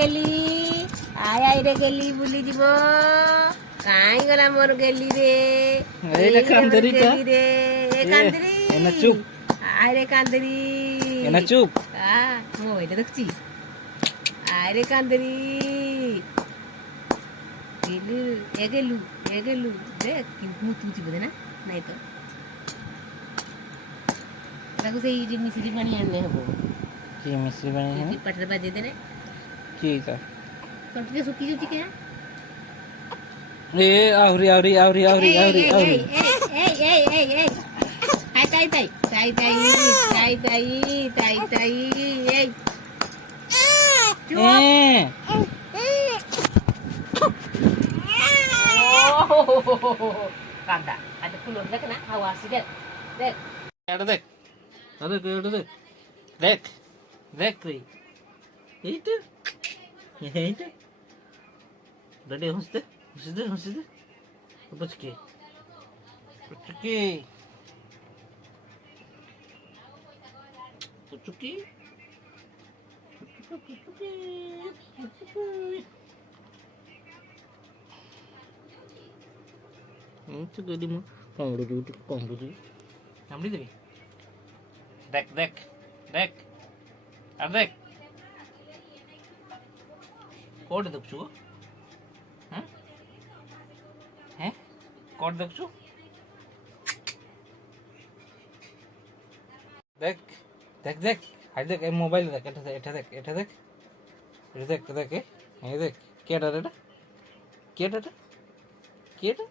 গেলি আয় আয় রে গেলি বুলি দিব কাই গলা মোর গেলি রে এইটা কান্দরি কা রে এ কান্দরি এনা চুপ আয় রে কান্দরি এনা চুপ ও এটা দেখছি আয় রে কান্দরি গেলু দেখ কিন্তু তুই বোধ না নাই তো তাকে সেই মিশ্রি পানি আনলে হবো কি মিশ্রি পানি হ্যাঁ পাটের বাজে দেনে কি এটা তোর থেকে শুকি যাচ্ছি কে এ আউরি আউরি আউরি আউরি আউরি আউরি এই তাই এই কান্দা আজ ফুল দেখ না হাওয়া আসি দেখ দেখ এটা দেখ এটা দেখ দেখ দেখ তুই এইটা এইটা রেডি হসতে হসতে বুঝকি বুঝকি বুঝকি তো গেলি মো কংড়ো দিবি নামড়ি দিবি দেখ দেখ দেখ আর দেখ কোড দেখছু হ্যাঁ হ্যাঁ কোড দেখছু দেখ দেখ দেখ হাই দেখ এই মোবাইল দেখ এটা দেখ এটা দেখ এটা দেখ দেখ এই দেখ কেডা এটা কেডা কেডা